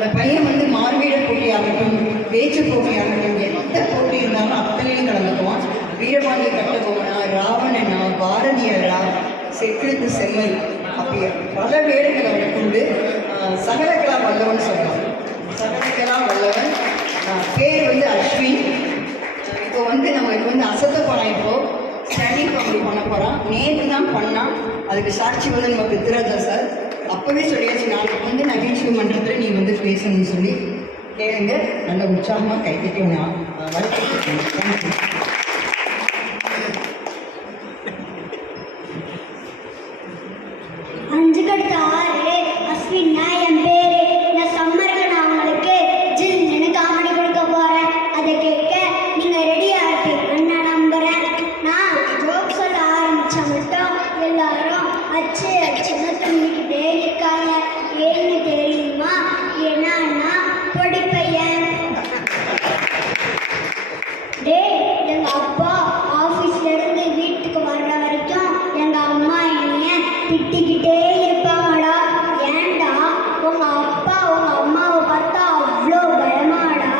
அந்த பையன் வந்து மார்வீட போட்டியாகட்டும், பேச்சு போட்டியாகட்டும், எந்த போட்டி இருந்தாலும் அத்தனையும் கலந்துக்குவான். வீரபாண்டிய கட்டபொம்மனா, ராவணனா, பாரதியாரா, செக்கிழுத்து செம்மல் அப்படி பல வேடங்களை அவரை கொண்டு சகலகலா வல்லவன் சொல்லுவான். சகலகலா வல்லவன். பேர் வந்து அஸ்வின். இப்போ வந்து நம்மளுக்கு வந்து அசத்த படம் இப்போது ஸ்டாண்டிங் காமெடி பண்ண போகிறான். நேற்று தான் பண்ணான். அதுக்கு சாட்சி வந்து நம்ம பித்ராஜா சார். அப்போவே சொல்லியாச்சு, நாளைக்கு வந்து நகைச்சுவை மன்றத்தில் நீ வந்து பேசணும்னு சொல்லி கேளுங்க. நல்ல உற்சாகமாக கைத்தட்டி நான் வரவேற்கிறேன். தேங்க்யூ. அஸ்வின்னா என் பேரு. நான் சம்மருக்கு நான் உங்களுக்கு ஜில்லுன்னு காமெடி கொடுக்க போறேன். அதை கேட்க நீங்க ரெடியா இருப்பீங்கன்னு நான் நம்புறேன். நான் ஜோக் சொல்ல ஆரம்பிச்சா மட்டும் எல்லாரும் அச்சு அச்சுன்னு தூங்கிக்கிட்டே இருக்காங்க. ஏன்னு தெரியுமா? ஏன்னா பொடி பையன். டே, எங்க அப்பா ஆபீஸ்ல இருந்து வீட்டுக்கு வர்ற வரைக்கும் எங்க அம்மா என்னைய திட்டிக்கிட்டே இருப்பாங்கடா. ஏன்டா உங்க அப்பா உங்க அம்மாவை பார்த்தா அவ்வளோ பயமாடா?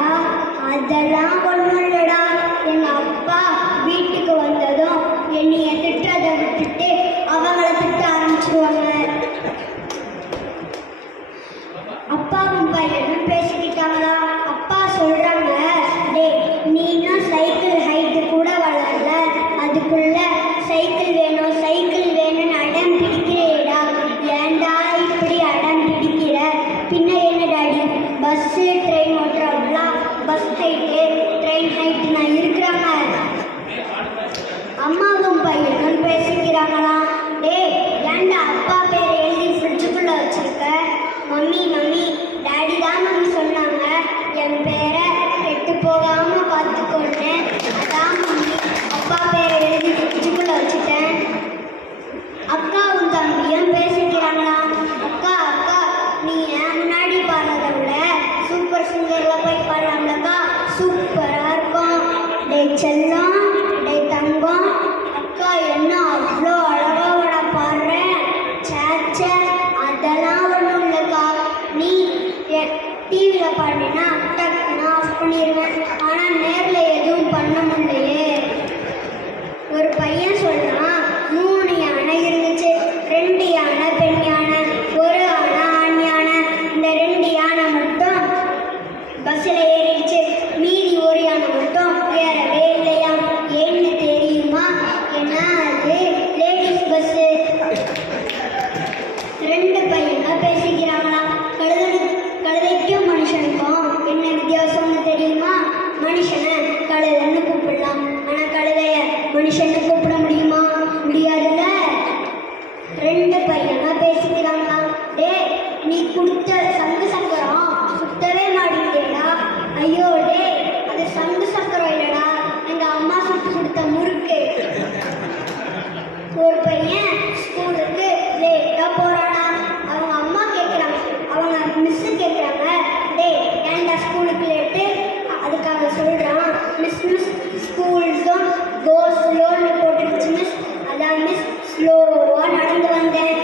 அதெல்லாம் ஒன்றும் இல்லடா. எங்க அப்பா வீட்டுக்கு வந்ததும் என்னைய திட்டுறதை விட்டுட்டு அவங்கள திட்ட ஆரம்பிச்சிருவாங்க. அப்பாவும் பையனும் பேசிக்கிட்டாங்களா? அப்பா சொல்றாங்க, டே நீனா சைக்கிள் ஹைட்டு கூட வளரல, அதுக்குள்ள சைக்கிள் வேணும் சைக்கிள் வேணும்னு அடம் பிடிக்கிறேடா. ஏன்டா இப்படி அடம் பிடிக்கிற? பின்ன என்ன டாடி, பஸ்ஸு ட்ரெயின் ஓட்டுறவங்களா பஸ் ஹைட்டு ட்ரெயின் ஹைட்டு நான் இருக்கிறாங்க. அம்மாவும் பையனும் பேசிக்கிறாங்களாம். டே ஏன்டா அப்பா பேர் எழுதி ஃப்ரிட்ஜுக்குள்ளே வச்சிருக்க? மம்மி மம்மி டாடி தான் மம்மி சொன்னாங்க என் பேரை கெட்டு போகாமல் பார்த்துக்கொண்டு. அதான் மம்மி அப்பா பேரை எழுதி ஃப்ரிட்ஜுக்குள்ளே வச்சுட்டேன். அக்காவும் தம்பியும் பேசிக்கிறாங்களாம். அக்கா அக்கா நீ ஏன் முன்னாடி பாடுறதை விட சூப்பர் சிங்கரில் போய் பாடலாம்லக்கா, சூப்பராக இருக்கும். டே செல்லம், டே தங்கம், அக்கா என்ன அவ்வளோ அழகாவோட பாடுறேன். சேச்சே அதெல்லாம் ஒன்றும் இல்லைக்கா, நீ டிவியில் பாடினா டக்குன்னு ஆஃப் பண்ணிடுவேன். ஆனால் நேரில் எதுவும் பண்ண முடியலையே. ஒரு பையன் சொல்கிறான், 3 யானை இருந்துச்சு, 2 யானை பெண் யானை, 1 யானை ஆண் யானை. இந்த 2 யானை மட்டும் பஸ்ஸில் ஏறிடுச்சு, மீதி 1 யானை மட்டும் ஏறவே இல்லையா. ஏன்னு தெரியுமா? ஏன்னா அது லேடிஸ் பஸ்ஸு. 2 பையங்க பேசிக்கிறாங்களாம். கழுதைக்கும் மனுஷனுக்கும் என்ன வித்தியாசம்னு தெரியுமா? மனுஷனை கழுதைன்னு கூப்பிடலாம், ஆனால் கழுதைய மனுஷன்னு கூப்பிட முடியுமா? முடியாதுல்ல. 2 பையங்க பேசிக்கிறாங்களாம். டே நீ கொடுத்த சங்கு சக்கரம் சுத்தவே மாட்டேடா. ஐயோ டே அது சங்கு சக்கரம் இல்லடா, எங்கள் அம்மா சுட்டு கொடுத்த முறுக்கு. ஒரு பையன் ஸ்கூலுக்கு லேட்டாக போகிறானா. அவங்க அம்மா கேட்குறாங்க, அவங்க மிஸ்ஸு கேட்குறாங்க, டே ஏன்டா ஸ்கூலுக்கு லேட்டு? அதுக்காக சொல்கிறான், மிஸ் மிஸ் ஸ்கூல் ஜோன் கோ ஸ்லோன்னு போட்டுருச்சு மிஸ், அதான் மிஸ் ஸ்லோவாக நடந்து வந்தேன்.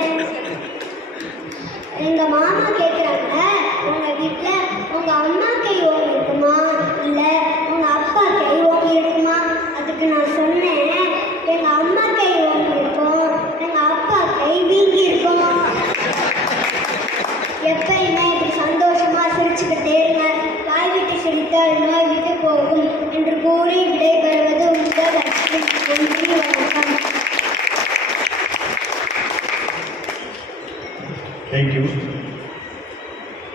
எங்கள் மாமா கேட்குறாங்க, உங்கள் வீட்டில் உங்கள் அம்மா கை ஓங்கி இருக்குமா இல்லை உங்கள் அப்பா கை ஓங்கி இருக்குமா? அதுக்கு நான் சொன்னேன், எங்கள் அம்மா கை ஓங்கி இருக்கும், எங்கள் அப்பா கை வீங்கி இருக்கும். எப்பயுமே இப்படி சந்தோஷமாக சிரிச்சுக்கிட்டே இருங்க. வாய் விட்டு சிரித்தால் நோய் விட்டு போகும் என்று கூறி விடைபெறுவது உங்கள் லட்சுமி. நன்றி, வணக்கம். Thank you.